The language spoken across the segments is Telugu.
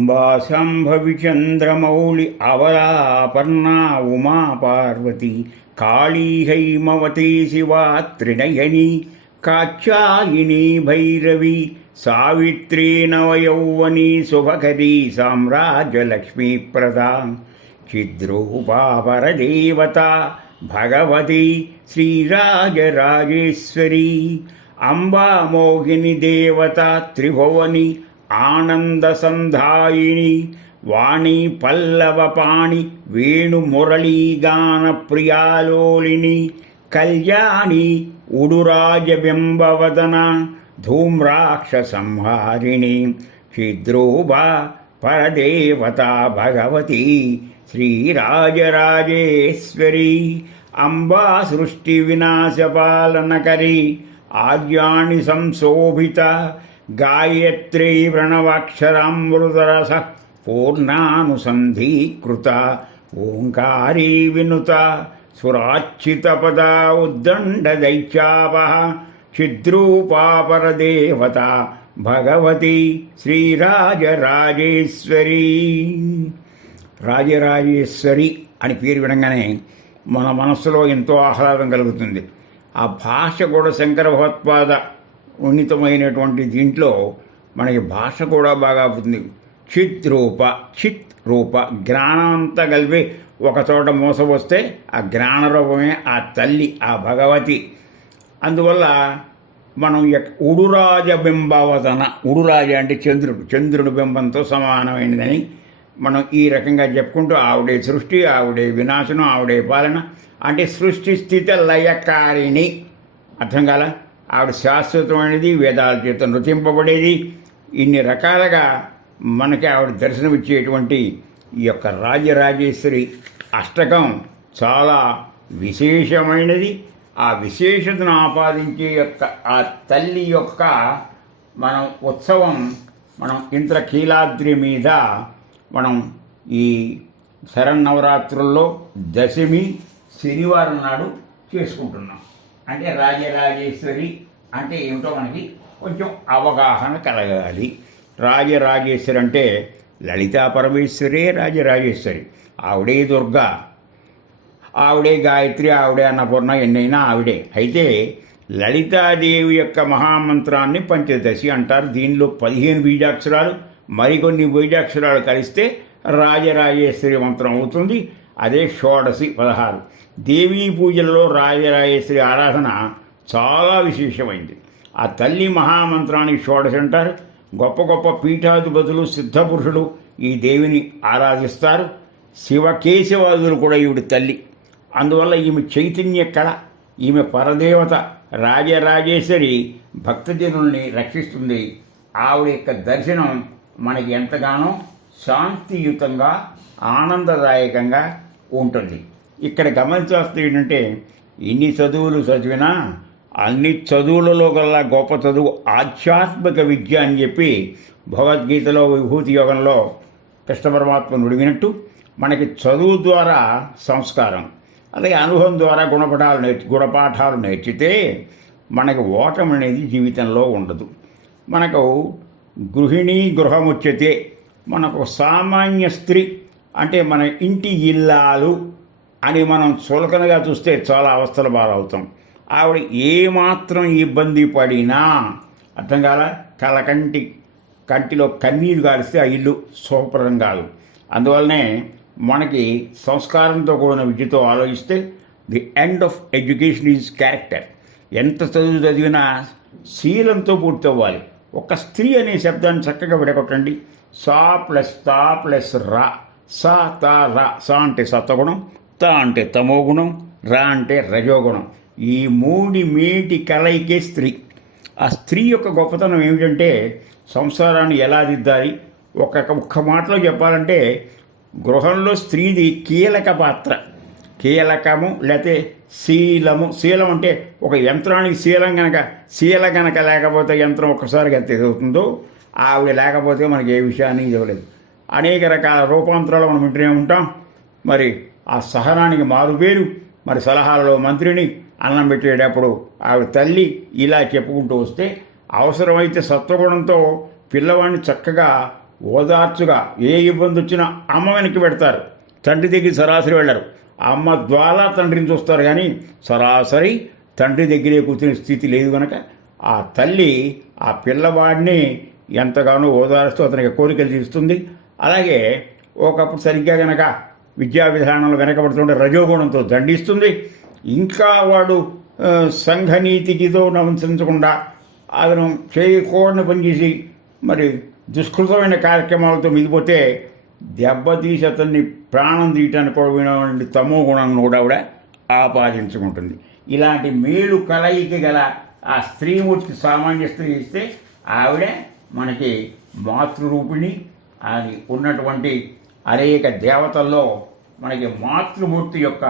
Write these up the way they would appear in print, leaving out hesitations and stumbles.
అంబా శాంభవి చంద్రమౌళి అవలాపర్ణా ఉమా పార్వతి కాళీ హైమవతి శివా త్రినయని కాత్యాయిని భైరవి సావిత్రీ నవయౌవని శుభకరీ సామ్రాజ్యలక్ష్మీప్రదా చిద్రూపా పరదేవత భగవతి శ్రీరాజరాజేశ్వరీ అంబా మోహిని దేవత త్రిభువని ఆనందసంధాయిని వాణి పల్లవపాణి వేణుమురళీగాన ప్రియాలోలిని కళ్యాణి ఉడురాజబింబవదన ధూమ్రాక్షసంహారిణి చిద్రూపా పరదేవత భగవతి శ్రీరాజరాజేశ్వరీ అంబా సృష్టి వినాశపాలనకరి ఆద్యాని సంశోభిత గాయత్రీ ప్రణవాక్షరామృతరస పూర్ణానుసంధీకృత ఓంకారీ వినుత సురాచ్యుతపద ఉద్దండ దైత్యాపహ చిద్రూపా పరదేవత భగవతి శ్రీరాజరాజేశ్వరీ. రాజరాజేశ్వరి అని పేరు వినగానే మన మనస్సులో ఎంతో ఆహ్లాదం కలుగుతుంది. ఆ భాష కూడా శంకర భగవత్పాద ఉన్నతమైనటువంటి దీంట్లో మనకి భాష కూడా బాగా అవుతుంది. చిత్ రూప, చిత్ రూప జ్ఞానంతా కలిపి ఒక చోట మోసవస్తే ఆ జ్ఞాన రూపమే ఆ తల్లి, ఆ భగవతి. అందువల్ల మనం ఉడురాజ బింబవదన, ఉడురాజ అంటే చంద్రుడు, చంద్రుడి బింబంతో సమానమైనదని మనం ఈ రకంగా చెప్పుకుంటూ ఆవిడే సృష్టి, ఆవిడే వినాశనం, ఆవిడే పాలన. అంటే సృష్టి స్థితి లయకారిణి, అర్థం కాల, ఆవిడ శాశ్వతమైనది, వేదాల చేత నృతింపబడేది. ఇన్ని రకాలుగా మనకి ఆవిడ దర్శనమిచ్చేటువంటి ఈ యొక్క రాజరాజేశ్వరి అష్టకం చాలా విశేషమైనది. ఆ విశేషతను ఆపాదించే యొక్క ఆ తల్లి యొక్క మనం ఉత్సవం మనం ఇంద్రకీలాద్రి మీద మనం ఈ శరన్నవరాత్రుల్లో దశమి శనివారం నాడు చేసుకుంటున్నాం. అంటే రాజరాజేశ్వరి అంటే ఏమిటో మనకి కొంచెం అవగాహన కలగాలి. రాజరాజేశ్వరి అంటే లలితా పరమేశ్వరే రాజరాజేశ్వరి. ఆవిడే దుర్గా, ఆవిడే గాయత్రి, ఆవిడే అన్నపూర్ణ, ఎన్నైనా ఆవిడే. అయితే లలితాదేవి యొక్క మహామంత్రాన్ని పంచదశి అంటారు. దీనిలో 15 బీజాక్షరాలు, మరికొన్ని బీజాక్షరాలు కలిస్తే రాజరాజేశ్వరి మంత్రం అవుతుంది. అదే షోడశి 16. దేవీ పూజలలో రాజరాజేశ్వరి ఆరాధన చాలా విశేషమైంది. ఆ తల్లి మహామంత్రానికి షోడశి అంటారు. గొప్ప గొప్ప పీఠాధిపతులు, సిద్ధపురుషులు ఈ దేవిని ఆరాధిస్తారు. శివకేశవాదులు కూడా ఈవిడ తల్లి. అందువల్ల ఈమె చైతన్య కళ, ఈమె పరదేవత రాజరాజేశ్వరి భక్తజనుల్ని రక్షిస్తుంది. ఆవిడ యొక్క దర్శనం మనకి ఎంతగానో శాంతియుతంగా, ఆనందదాయకంగా ఉంటుంది. ఇక్కడ గమనించాల్సింది ఏంటంటే, ఇన్ని చదువులు చదివినా అన్ని చదువులలో కల్లా గొప్ప చదువు ఆధ్యాత్మిక విద్య అని చెప్పి భగవద్గీతలో విభూతి యోగంలో కృష్ణ పరమాత్మ నుడివినట్టు మనకి చదువు ద్వారా సంస్కారం, అలాగే అనుభవం ద్వారా గుణపాఠాలు నేర్చితే మనకు ఓటమి అనేది జీవితంలో ఉండదు. మనకు గృహిణీ గృహముచ్యతే, మనకు సామాన్య స్త్రీ అంటే మన ఇంటి ఇల్లాలు అని మనం చులకనగా చూస్తే చాలా అవస్థలు బాలవుతాం. ఆవిడ ఏమాత్రం ఇబ్బంది పడినా, అర్థం కాల, కంటిలో కన్నీరు గారిస్తే ఆ ఇల్లు శుభప్రదం కాదు. అందువల్లనే మనకి సంస్కారంతో కూడిన విద్యతో ఆలోచిస్తే the end of education is character. ఎంత చదువు చదివినా శీలంతో పూర్తవ్వాలి. ఒక స్త్రీ అనే శబ్దాన్ని చక్కగా విడగొట్టండి. సా ప్లస్ తా ప్లస్ రా, సా తా రా. సా అంటే సత్వగుణం, తా అంటే తమోగుణం, రా అంటే రజోగుణం. ఈ మూడి మేటి కలయికే స్త్రీ. ఆ స్త్రీ యొక్క గొప్పతనం ఏమిటంటే సంసారాన్ని ఎలా దిద్దాలి. ఒక్క మాటలో చెప్పాలంటే గృహంలో స్త్రీది కీలక పాత్ర. కీలకము లేకపోతే శీలము. శీలం అంటే ఒక యంత్రానికి శీల గనక లేకపోతే యంత్రం ఒక్కసారిగా ఎంత ఎదుగుతుందో, ఆవిడ లేకపోతే మనకి ఏ విషయాన్ని ఇవ్వలేదు. అనేక రకాల రూపాంతరాలు మనం వింటూనే ఉంటాం. మరి ఆ సహనానికి మారుపేరు. మరి సలహాలలో మంత్రిని, అన్నం పెట్టేటప్పుడు ఆవిడ తల్లి, ఇలా చెప్పుకుంటూ వస్తే అవసరమైతే సత్వగుణంతో పిల్లవాడిని చక్కగా ఓదార్చుగా ఏ ఇబ్బంది వచ్చినా అమ్మ వెనక్కి పెడతారు, తండ్రి దగ్గర సరాసరి వెళ్ళరు. అమ్మ ద్వారా తండ్రిని చూస్తారు, కానీ సరాసరి తండ్రి దగ్గరే కూర్చునే స్థితి లేదు కనుక ఆ తల్లి ఆ పిల్లవాడిని ఎంతగానో ఓదారుస్తూ అతనికి కోరికలు తీరుస్తుంది. అలాగే ఒకప్పుడు సరిగ్గా గనక విద్యా విధానంలో వెనకబడుతుంటే రజోగుణంతో దండిస్తుంది. ఇంకా వాడు సంఘనీతికితో నమస్కరించకుండా అతను చేయకూడని పనిచేసి మరి దుష్కృతమైన కార్యక్రమాలతో మిగిలిపోతే దెబ్బతీసి అతన్ని ప్రాణం తీయటానికి కూడా తమో గుణాన్ని కూడా ఆవిడ ఆపాదించుకుంటుంది. ఇలాంటి మేలు కలయిక గల ఆ స్త్రీమూర్తి సామాన్య స్త్రీ ఇస్తే ఆవిడ మనకి మాతృరూపిణి. అది ఉన్నటువంటి అనేక దేవతల్లో మనకి మాతృమూర్తి యొక్క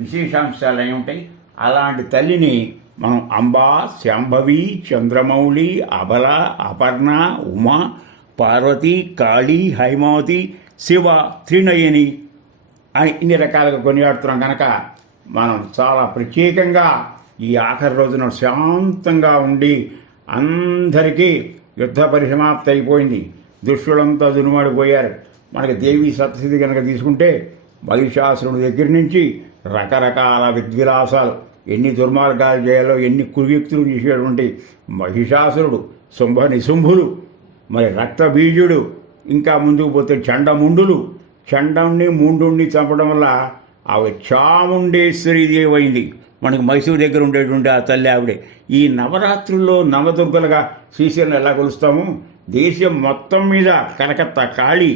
విశేషాంశాలు అయి ఉంటాయి. అలాంటి తల్లిని మనం అంబా, శాంభవి, చంద్రమౌళి, అబల, అపర్ణ, ఉమా, పార్వతి, కాళీ, హైమావతి, శివ, త్రినయని అని ఇన్ని రకాలుగా కొనియాడుతున్నాం కనుక మనం చాలా ప్రత్యేకంగా ఈ ఆఖరి రోజున శాంతంగా ఉండి అందరికీ యుద్ధ పరిసమాప్తి అయిపోయింది, దుష్టులంతా దునుమాడిపోయారు. మనకి దేవి సప్తశతి కనుక తీసుకుంటే మహిషాసురుడి దగ్గర నుంచి రకరకాల విద్విలాసాలు, ఎన్ని దుర్మార్గాలు చేయాలో ఎన్ని కుయుక్తులు చేసేటువంటి మహిషాసురుడు, శుంభ నిశుంభులు, మరి రక్తబీజుడు, ఇంకా ముందుకు పోతే చండముండులు. చండంని ముండుని చంపడం వల్ల ఆవిడ చాముండేశ్వరి దేవి అయింది. మనకి మైసూరు దగ్గర ఉండేటువంటి ఆ తల్లి ఆవిడే. ఈ నవరాత్రుల్లో నవదుర్గలుగా శ్రీశైలం ఎలా కొలుస్తాము, దేశం మొత్తం మీద కలకత్తా కాళీ,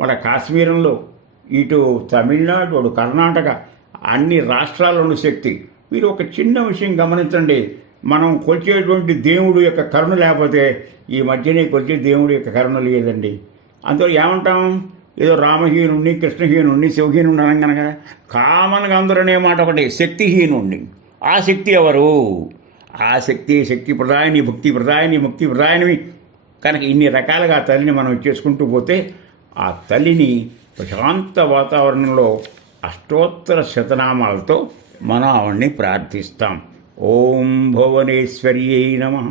మన కాశ్మీరంలో, ఇటు తమిళనాడు, అటు కర్ణాటక, అన్ని రాష్ట్రాల్లోని శక్తి. మీరు ఒక చిన్న విషయం గమనించండి, మనం కొలిచేటువంటి దేవుడు యొక్క కరుణ లేకపోతే ఈ మధ్యనే కొలిచే దేవుడు యొక్క కరుణ లేదండి. అందులో ఏమంటాం, ఏదో రామహీనుణ్ణి, కృష్ణహీనుణ్ణి, శివహీనుణ్ణి అనగా కామన్గా అందరూ అనే మాట ఒకటి, శక్తిహీనుణ్ణి. ఆ శక్తి ఎవరు? ఆ శక్తి ప్రదాయని, భక్తి ప్రదాయని, ముక్తి ప్రదాయని. కనుక ఇన్ని రకాలుగా తల్లిని మనం ఇచ్చేసుకుంటూ పోతే ఆ తల్లిని ప్రశాంత వాతావరణంలో అష్టోత్తర శతనామాలతో మనం ఆవిడ్ని ప్రార్థిస్తాం. ఓం భువనేశ్వర్యై నమః,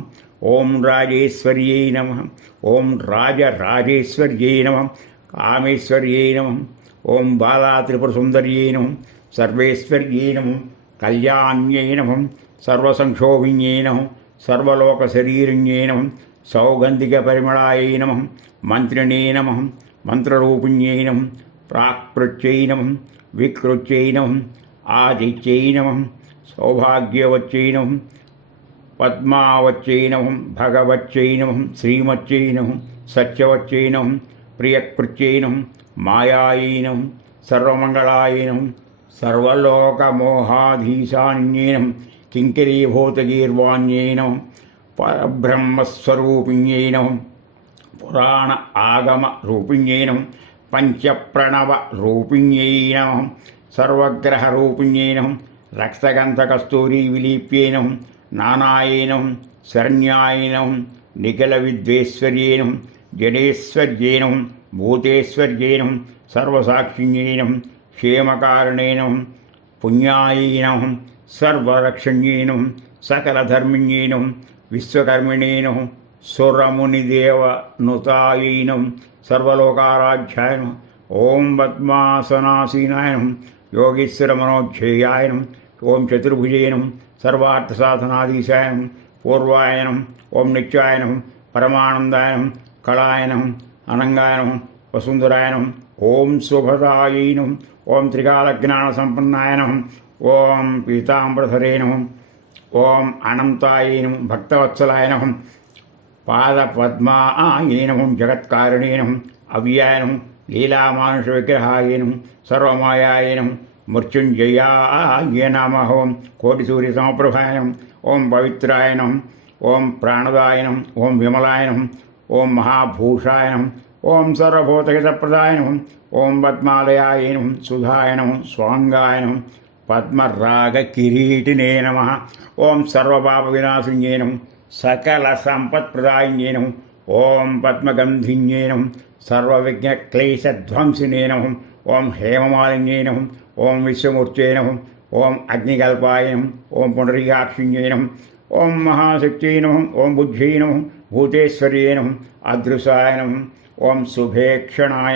ఓం రాజేశ్వర్యై నమః, ఓం రాజరాజేశ్వర్యై నమః, కామేశ్వర్యై నమః, ఓం బాలా త్రిపుర సుందర్యై నమః, సర్వేశ్వర్యై నమః, కళ్యాణ్యై నమః, సర్వసంక్షోభిన్యై నమః, సర్వలోకశరీరిణ్యై నమః, సౌగంధిక పరిమళాయై నమః, మంత్రిణే నమః, మంత్రరూపిణ్యై నమః, ప్రాక్పృత్యై నమః, వికృత్యై నమః, ఆదిత్యై నమః, సౌభాగ్యవత్యై నమః, పద్మావత్యై నమః, భగవత్యై నమః, శ్రీమత్యై నమః, సత్యవత్యై నమః, ప్రియకృత్యై నమః, మాయాయై నమః, సర్వమంగళాయై నమః, సర్వలోకమోహాధీశాన్యై నమః, కింకరీభూతగీర్వాణ్యై నమః, పరబ్రహ్మస్వరూపిణ్యై నమః, పురాణ ఆగమ రూపిణ్యై నమః, పంచప్రణవ రూపిణ్యై నమః, సర్వగ్రహ రూపిణ్యై నమః, రక్తగంధకస్తూరీ విలీప్యై నమః, నానాయై నమః, శరణ్యాయ నమః, నిఖిల విద్వేశ్వర్యై నమః, జడేశ్వర్యై నమః, భూతేశ్వర్యై నమః, సర్వసాక్షిణ్యై నమః, క్షేమకారిణై నమః, పుణ్యాయై నమః, సర్వరక్షణ్యై నమః, సకలధర్మిణ్యై నమః, విశ్వకర్మిణై నమః, సురమునిదేవనుతాయై నమః, సర్వలోకారాధ్యాయ నమః, ఓం పద్మాసనాసీనాయ నమః, యోగీశ్వర మనోధ్యేయాయ నమః, ఓం చతుర్భుజాయ నమః, సర్వార్థసాధనాధీశాయ నమః, పూర్వాయ నమః, ఓం నిత్యాయ నమః, పరమానందాయ నమః, కళాయ నమః, అనంగాయ నమః, వసుంధరాయ నమః, ఓం శుభదాయై నమః, ఓం త్రికాలజ్ఞాన సంపన్నాయ నమః, ఓం పీతాంబరధరే నమః, ఓం అనంతాయ నమః, భక్తవత్సలాయ నమః, పాదపద్మాయ నమః, జగత్కారిణే నమః, అవ్యాయ నమః, లీలామానుష విగ్రహాయ నమః, సర్వమాయాయ నమః, మృత్యుంజయాయ నమః, ఓం కోటిసూర్య సమప్రభాయ నమః, ఓం పవిత్రాయ నమః, ఓం ప్రాణదాయ నమః, ఓం విమలాయ నమః, ఓం మహాభూషాయ నమః, ఓం సర్వభూతహితప్రదాయ నమః, ఓం పద్మాలయాయ నమః, సుధాయ నమః, స్వాంగాయ నమః, పద్మరాగ కిరీటినే నమః, ఓం సర్వపాప వినాశిన్యే నమః, సకల సంపత్ప్రదాయిన్యే నమః, ఓం పద్మగంధిన్యే నమః, సర్వవిఘ్నక్లేశధ్వంసినే నమః, ఓం హేమమాలిన్యే నమః, ఓం విశ్వమూర్తే నమః, ఓం అగ్నికల్పాయ నమః, ఓం పునరీకాక్షిణ్యే నమః, ఓం మహాశక్త్యై నమః, ఓం బుద్ధ్యై నమః, భూతేశ్వర్యే నమః, అదృశాయ నమః, ఓం శుభేక్షణాయ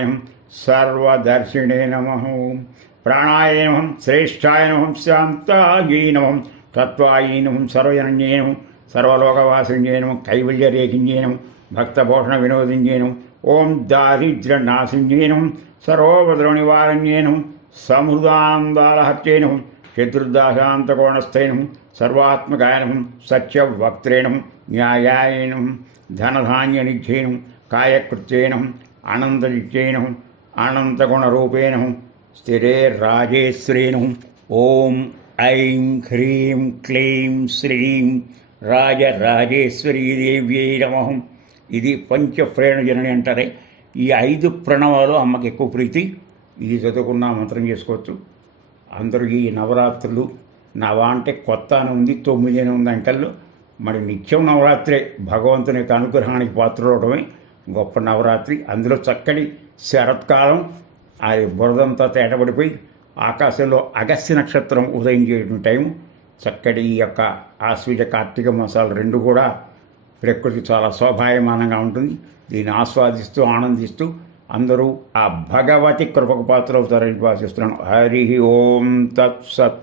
సర్వదర్శినే నమః. ప్రాణాయ నమః, శ్రేష్ఠాయ నమః, శాంతాయై నమః, తత్వాయై నమః, సర్వజనన్యై నమః, సర్వలోకవాసిన్యై నమః, కైవల్యరేఖిన్యై నమః, భక్తభూషణ వినోదిన్యై నమః. ఓం దారిద్ర్యనాశిన్యై నమః, సర్వోపద్రవనివారణ్యై నమః, సమృద్ధాందాలహత్యై నమః, చతుర్దశాంతకోణస్థై నమః, సర్వాత్మకాయ నమః, సత్యవక్త్రే నమః, న్యాయాయ నమః, ధనధాన్యనిధ్యై నమః, కాయకృత్యై నమః, అనంతనిత్యై నమః, అనంతగుణరూపే నమః, స్థిరే రాజేశ్వరే నమః. ఓం ఐం హ్రీం క్లీం శ్రీం రాజరాజేశ్వరీదేవ్యై నమః. ఇది పంచప్రేణ జనని అంటారే. ఈ 5 ప్రణవాలు అమ్మకి ఎక్కువ ప్రీతి. ఇది చదువుకున్న మంత్రం చేసుకోవచ్చు. అందరూ ఈ నవరాత్రులు, నవ అంటే కొత్త అని ఉంది, 9 అని ఉంది అంకల్లో. మరి నిత్యం నవరాత్రే భగవంతుని యొక్క అనుగ్రహానికి పాత్రవడమే గొప్ప నవరాత్రి. అందులో చక్కటి శరత్కాలం, అది బురదంతా తేటపడిపోయి ఆకాశంలో అగస్త్య నక్షత్రం ఉదయం చేయడం టైం. చక్కటి ఈ యొక్క ఆశ్వీజ కార్తీక మాసాలు 2 కూడా ప్రకృతి చాలా శోభాయమానంగా ఉంటుంది. దీన్ని ఆస్వాదిస్తూ ఆనందిస్తూ అందరూ ఆ భగవతి కృపకు పాత్రవుతారని భావిస్తున్నాను. హరి ఓం తత్సత్.